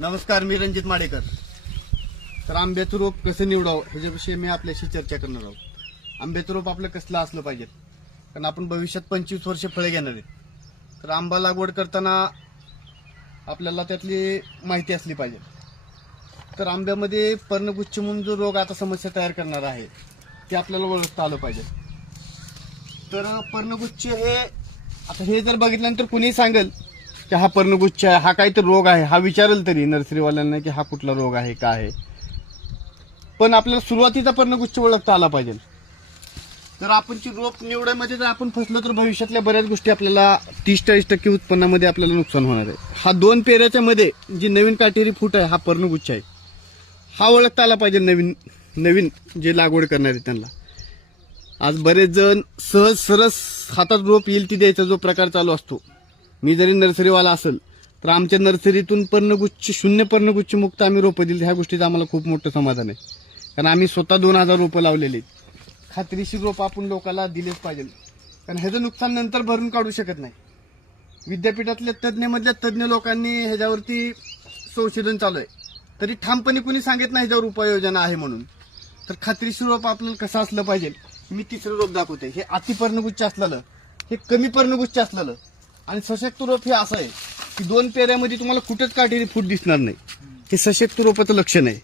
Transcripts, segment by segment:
नमस्कार, मी रणजित माडेकर. तर आंब्याचं रोप कसं निवडावं ह्याच्याविषयी मी आपल्याशी चर्चा करणार आहोत. आंब्याचं रोप आपलं कसलं असलं पाहिजे, कारण आपण भविष्यात 25 वर्ष फळे घेणार आहेत. तर आंबा लागवड करताना आपल्याला त्यातली माहिती असली पाहिजे. तर आंब्यामध्ये पर्णगुच्छ म्हणून जो रोग आता समस्या तयार करणार आहे ते आपल्याला ओळखता आलं पाहिजे. तर पर्णगुच्छ हे जर बघितल्यानंतर कुणी सांगेल की हा पर्णगुच्छ आहे, हा काहीतरी रोग आहे, हा विचारेल तरी नर्सरीवाल्यांना की हा कुठला रोग आहे, काय आहे. पण आपल्याला सुरुवातीचा पर्णगुच्छ ओळखता आला पाहिजे. जर आपण रोप निवडायमध्ये जर आपण फसलो तर भविष्यातल्या बऱ्याच गोष्टी आपल्याला 30-40% उत्पन्नामध्ये आपल्याला नुकसान होणार आहे. हा 2 पेऱ्याच्या मध्ये जी नवीन काटेरी फूट आहे हा पर्णगुच्छ आहे, हा ओळखता आला पाहिजे नवीन जे लागवड करणार आहे त्यांना. आज बरेच जण सहज सरस हातात रोप येईल ती द्यायचा जो प्रकार चालू असतो. मी जरी नर्सरीवाला असेल तर आमच्या नर्सरीतून शून्य पर्णगुच्छ मुक्त आम्ही रोपं दिली. ह्या गोष्टीचं आम्हाला खूप मोठं समाधान आहे, कारण आम्ही स्वतः 2000 रोपं लावलेली. खात्रीशीर रोपं आपण लोकांना दिलेच पाहिजे, कारण ह्याचं नुकसान नंतर भरून काढू शकत नाही. विद्यापीठातल्या तज्ज्ञ लोकांनी ह्याच्यावरती संशोधन चालू आहे, तरी ठामपणे कुणी सांगत नाही ह्याच्यावर उपाययोजना आहे म्हणून. तर खात्रीशीर रोप आपल्याला कसं असलं पाहिजे, मी तिसरं रोप दाखवते. हे अति पर्णगुच्छ असलेलं, हे कमी पर्णगुच्छ असलेलं आणि सशक्त रोप हे असं आहे की 2 पेऱ्यामध्ये तुम्हाला कुठेच काटेरी फूट दिसणार नाही. हे सशक्त रोपाचं लक्षण आहे.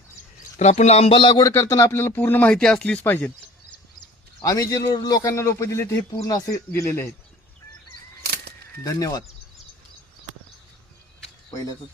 तर आपण आंबा लागवड करताना आपल्याला पूर्ण माहिती असलीच पाहिजे. आम्ही जे लोकांना रोपं दिले ते हे पूर्ण असे दिलेले आहेत. धन्यवाद. पहिल्याचं